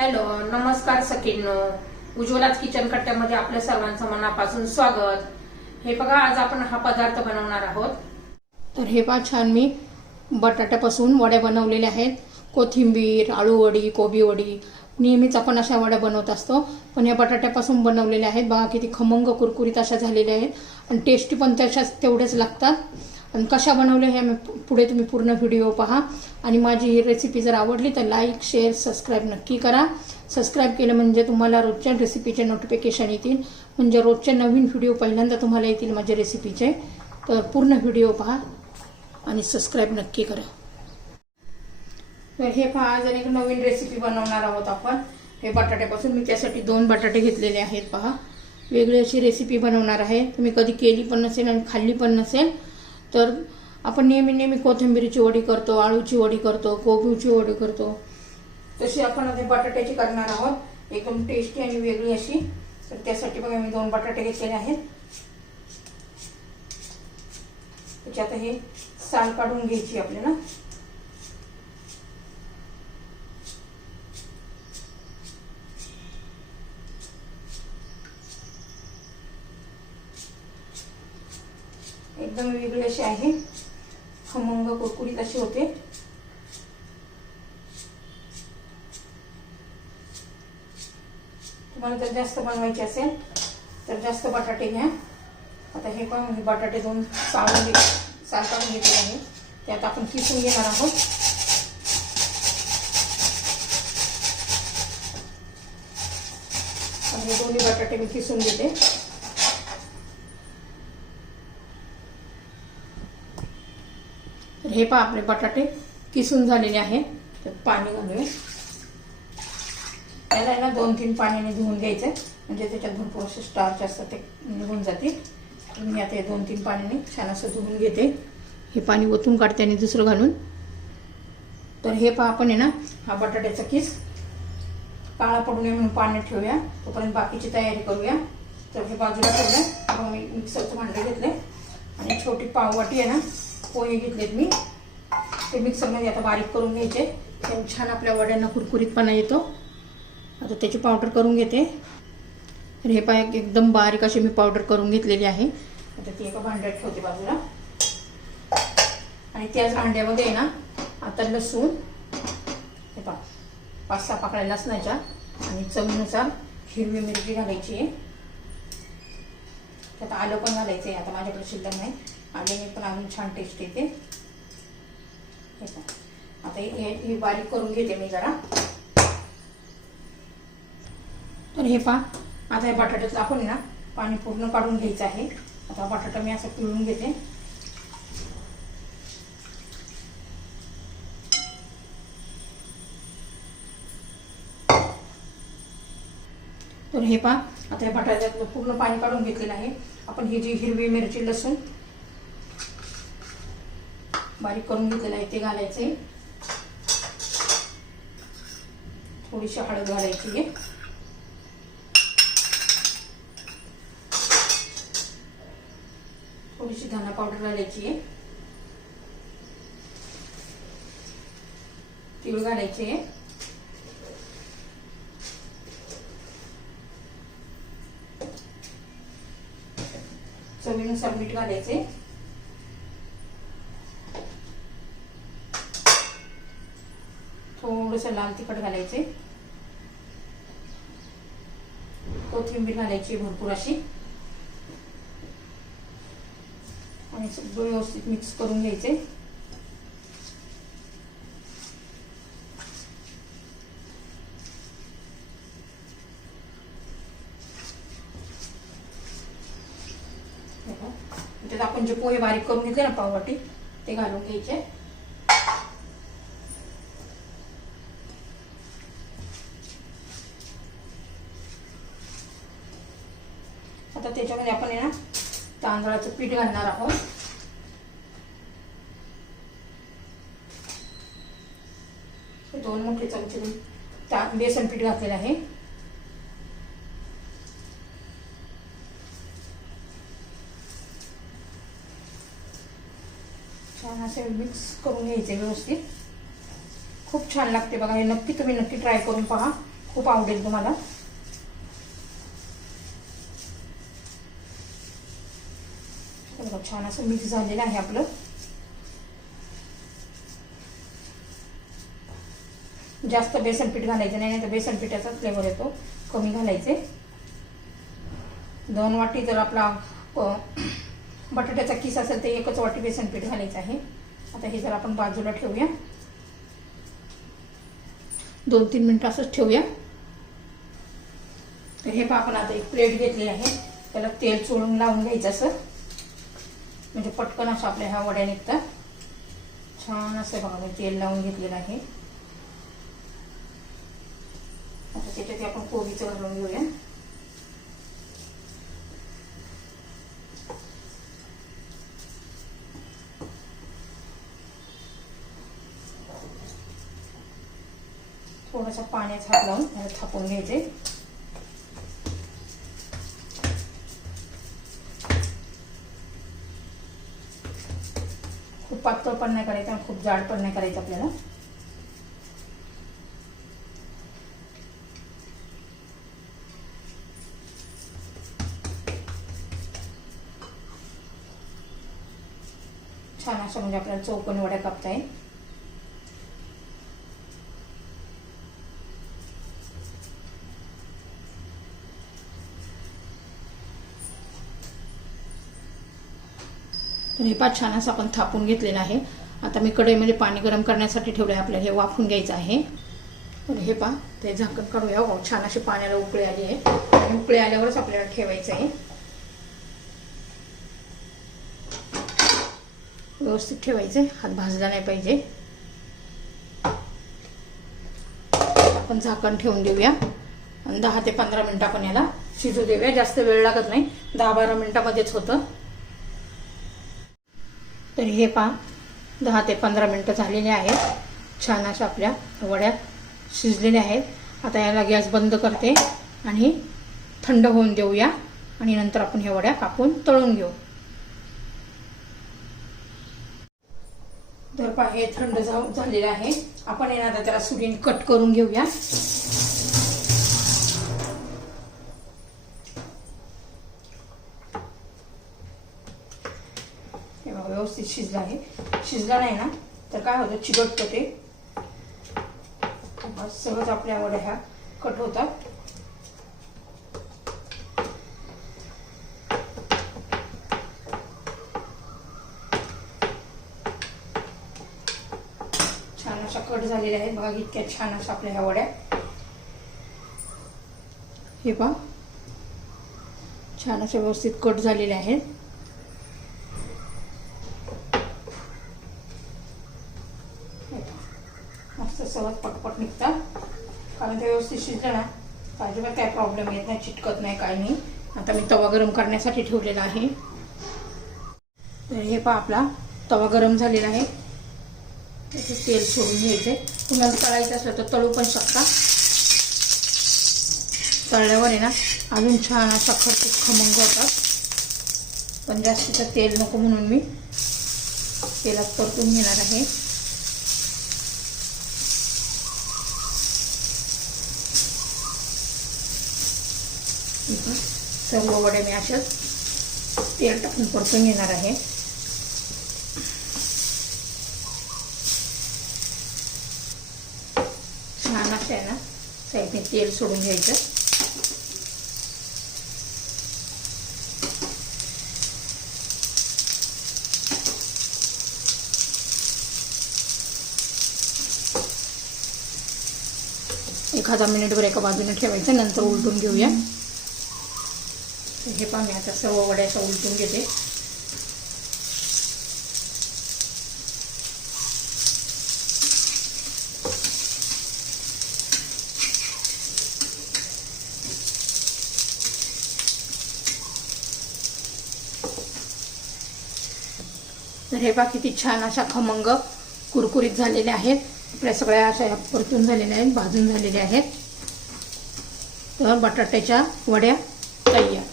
Hello, नमस्कार सखींनो. उज्ज्वलाच kitchen कट्ट्यामध्ये आपल्या सर्वांचं मनापासून स्वागत. हे बघा, आज आपण हा पदार्थ बनवणार आहोत. तर हे पहा, छान मी बटाट्यापासून वड्या बनवलेल्या आहेत. कोथिंबीर, आळू वडी, कोबी वडी, नेहमीच आपण अशा वड्या बनवत असतो, पण या बटाट्यापासून बनवलेल्या आहेत. बघा किती खमंग कुरकुरीत अशा झालेल्या आहेत आणि टेस्टी पण तेवढेच लागतात. आणि कशा बनवल्या हे पुढे तुम्ही पूर्ण व्हिडिओ पहा. आणि माझी ही रेसिपी जर आवडली तर लाईक, शेअर, सबस्क्राईब नक्की करा. सबस्क्राईब केलं म्हणजे तुम्हाला रोजच्या रेसिपीचे नोटिफिकेशन येतील, म्हणजे रोजचे नवीन व्हिडिओ पहिल्यांदा तुम्हाला येतील माझ्या रेसिपीचे. तर पूर्ण व्हिडिओ पहा आणि सबस्क्राईब नक्की करा. तर हे पहा, आज एक नवीन रेसिपी बनवणार आहोत आपण. हे बटाट्यापासून मी त्यासाठी 2 बटाटे घेतलेले आहेत. पहा, वेगळी अशी रेसिपी बनवणार आहे. तुम्ही कधी केली पण नसेल आणि खाल्ली पण नसेल. तर आपण नेहमी कोथिंबीरीची वडी करतो, आळूची वडी करतो, कोबीची वडी करतो, तशी आपण आता बटाट्याची करणार आहोत, एकदम टेस्टी आणि वेगळी अशी. तर त्यासाठी बघा, मी 2 बटाटे घेतलेले आहेत. त्याच्यात हे साल काढून घ्यायची आपल्याला. एकदम वेगळी अशी आहे, खमंग कुरकुरीत अशी होते. तुम्हाला जर जास्त बनवायचे असेल तर जास्त बटाटे घ्या. आता हे पण मी बटाटे 2 साल काढून घेतले आहे. त्यात आपण किसून घेणार आहोत. आणि हे दोन्ही बटाटे मी किसून घेते. तर हे पहा, आपले बटाटे किसून झालेले आहेत. तर पाणी घालूया. त्याला आहे ना 2-3 पाण्याने धुवून घ्यायचं, म्हणजे त्याच्यात भरपूर असे स्टार्च असतात, ते निघून जातील. मी आता हे 2-3 पाण्याने छान असं धुवून घेते. हे पाणी ओतून काढते आणि दुसरं घालून. तर हे पहा, आपण आहे ना हा बटाट्याचा किस काळा पडू नये म्हणून पाण्यात ठेवूया. तोपर्यंत बाकीची तयारी करूया. तर हे बाजूला ठेवलं. मग मी मिक्सरचं भांडं घेतलं आणि छोटी पाववाटी आहे ना पोहे घेतलेत मी. ते मिक्सरमध्ये आता बारीक करून घ्यायचे. त्यामुळे छान आपल्या वड्यांना कुरकुरीतपणा येतो. आता त्याची पावडर करून घेते. तर हे पहा, एकदम बारीक अशी मी पावडर करून घेतलेली आहे. आता ती एका भांड्यात ठेवते बाजूला. आणि त्याच भांड्यामध्ये आहे ना आता लसूण, हे पहा 5-6 पाकळ्या लसणाच्या, आणि चवीनुसार हिरवी मिरची घालायची आहे. त्यात आलं पण घालायचं आहे. आता माझ्याकडे शिल्लक नाही. आल्याने पण अजून छान टेस्ट येते. हे पहा, आता हे बारीक करून घेते मी जरा. तर हे पहा, आता हे बटाट्याचं आपण ना पाणी पूर्ण काढून घ्यायचं आहे. आता बटाटा मी असं पिळून घेते. तर हे पहा, आता या बटाट्यातलं पूर्ण पाणी काढून घेतलेलं आहे. आपण ही जी हिरवी मिरची, लसूण बारीक करून घेतलेलं आहे ते घालायचे. थोडीशी हळद घालायची आहे. थोडीशी धना पावडर घालायची आहे. तीळ घालायचे आहे. चवीनुसार मीठ घालायचे. थोडंसं लाल तिखट घालायचे. कोथिंबीर घालायची भरपूर अशी. आणि सगळं व्यवस्थित मिक्स करून घ्यायचे. त्यात आपण जे पोहे बारीक करून घेतले ना पाववाटी, ते घालून घ्यायचे. आता त्याच्यामध्ये आपण आहे ना तांदळाचं पीठ घालणार आहोत. हे 2 मोठे चमचे बेसन पीठ घातलेलं आहे. छान असे मिक्स करून घ्यायचे व्यवस्थित. खूप छान लागते बघा. हे नक्की तुम्ही ट्राय करून पहा. खूप आवडेल तुम्हाला. छान असं मिक्स झालेलं आहे आपलं. जास्त बेसन पीठ घालायचं नाही, तर बेसन पिठाचा फ्लेवर येतो. कमी घालायचे. 2 वाटी जर आपला बटाट्याचा किस असेल तर 1च वाटी बेसन पीठ घालायचं आहे. आता हे जर आपण बाजूला ठेवूया, 2-3 मिनिटं असंच ठेवूया. तर हे आपण आता एक प्लेट घेतली आहे, त्याला तेल चोळून लावून घ्यायचं असं, म्हणजे पटकन असं आपल्या ह्या वड्या निघतात. छान असं बघा मी तेल लावून घेतलेलं आहे. आता त्याच्यात आपण कोबीचं घालून घेऊया. थोडासा पाण्याचा हात लावून त्याला थापून घ्यायचे. खूप पातळ पण नाही करायचं आणि खूप जाड पण नाही करायचं आपल्याला. छान असं म्हणजे आपल्याला चौकोनी वड्या कापता येईल. तर हे पाच छान असं आपण थापून घेतलेलं आहे. आता मी कढईमध्ये पाणी गरम करण्यासाठी ठेवलं आहे. आपल्याला हे वाफून घ्यायचं आहे. तर हे पहा, ते झाकण काढूया. छान अशी पाण्याला उकळी आली आहे. आणि उकळी आल्यावरच आपल्याला ठेवायचं आहे. व्यवस्थित ठेवायचे, हात भाजला नाही पाहिजे. आपण झाकण ठेवून देऊया आणि 10 ते 15 मिनिटं आपण याला शिजू देऊया. जास्त वेळ लागत नाही, 10-12 मिनिटांमध्येच होतं. तर हे पहा, 10 ते 15 मिनिटं झालेले आहेत. छान अशा आपल्या वड्या शिजलेल्या आहेत. आता याला गॅस बंद करते आणि थंड होऊन देऊया आणि नंतर आपण ह्या वड्या कापून तळून घेऊ. तर पहा, हे थंड झालेलं आहे. आपण हे आता त्याला सुरीने कट करून घेऊया. हे बघा, व्यवस्थित शिजलं आहे. शिजलं नाही ना तर काय होतं, चिकटतं ते. सहज आपल्या वड्या ह्या कट होतात. छान अशा कट झालेल्या आहेत बघा. इतक्या छान अशा आपल्या ह्या वड्या. हे पहा, छान अशा व्यवस्थित कट झालेल्या आहेत. मस्त सहज पटपट निघतात, कारण ते व्यवस्थित शिजलं ना अजिबात काय प्रॉब्लेम येत नाही, चिटकत नाही, काही नाही. आता मी तवा गरम करण्यासाठी ठेवलेला आहे. तर हे पहा, आपला तवा गरम झालेला आहे. त्याचे तेल सोडून घ्यायचे. तुम्हाला तळायचं असलं तर तळू पण शकता. तळल्यावर आहे ना अजून छान असा खरपूस खमंग होतात. पण जास्तीचं तेल नको म्हणून मी तेलात परतून घेणार आहे. सर्व वडे मी अशाच तेल टाकून परतून घेणार आहे. छान अशा आहे ना साईडने तेल सोडून घ्यायचं. एखादा मिनिटभर एका बाजूने ठेवायचं, नंतर उलटून घेऊया. हे पहा, मी आता सर्व वड्याचा उलटून घेते. तर हे पहा, किती छान अशा खमंग कुरकुरीत झालेले आहेत. आपल्या सगळ्या अशा परतून झालेल्या आहेत, भाजून झालेल्या आहेत. तर बटाट्याच्या वड्या तयार.